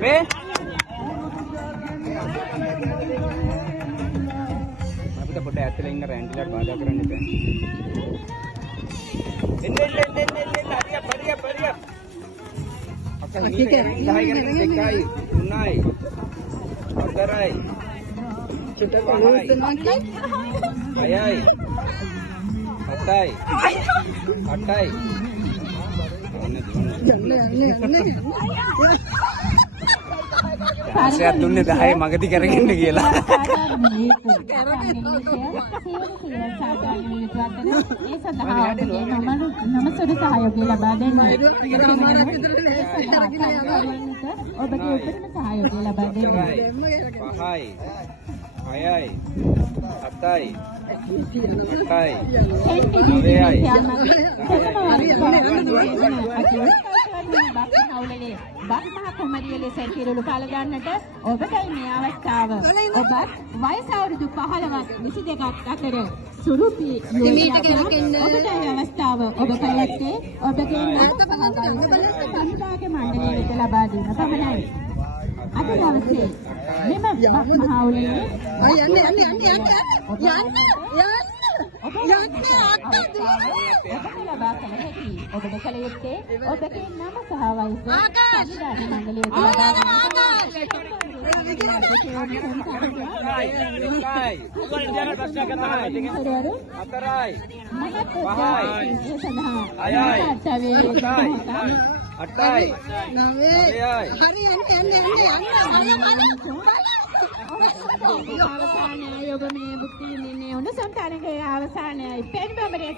මේ අපිට පොඩ්ඩක් ඇත්තට ඉන්න රැන්ඩිලාට බාධා කරන්න එපා. එන්න පරිය. අකහිනේ 10 ගණන් 2යි 3යි 4යි චුට්ටක් ලෝසනවා කි 6යි 7යි 8යි ආසයක් දුන්නේ 10 මගදී කරගෙන කියලා. ඒ සඳහා නමස්තර සහයෝගය ලබා දෙන්න. ඔබගේ උපරිම සහයෝගය ලබා දෙන්න. 5යි 6යි 7යි 8යි 9යි බක්මහ කුමරිය ලෙස කිරුළු පළ ගන්නට ඔබටයි මේ අවස්ථාව. ඔබත් වයස අවුරුදු 15ක් 22ක් අතර සුරුපි ඔබටයි අවස්ථාව. ඔබ කලත්තේ ඔබගේ පන්දාගේ මණ්ඩලය වෙත ලබා දීම පමණයි. අද දවසේ මෙම බක්මහ උළෙලේ ලබා කළ හැකි. ඔබට කල යුත්තේ ඔබගේ නම සහ වයස සංවිධාන මණ්ඩලය වෙත ලබා අවසානයේ ඔබ මේ මුක්තිය නින්නේ උණුසුම් තරඟයේ අවසානයයි පෙන්වමරේ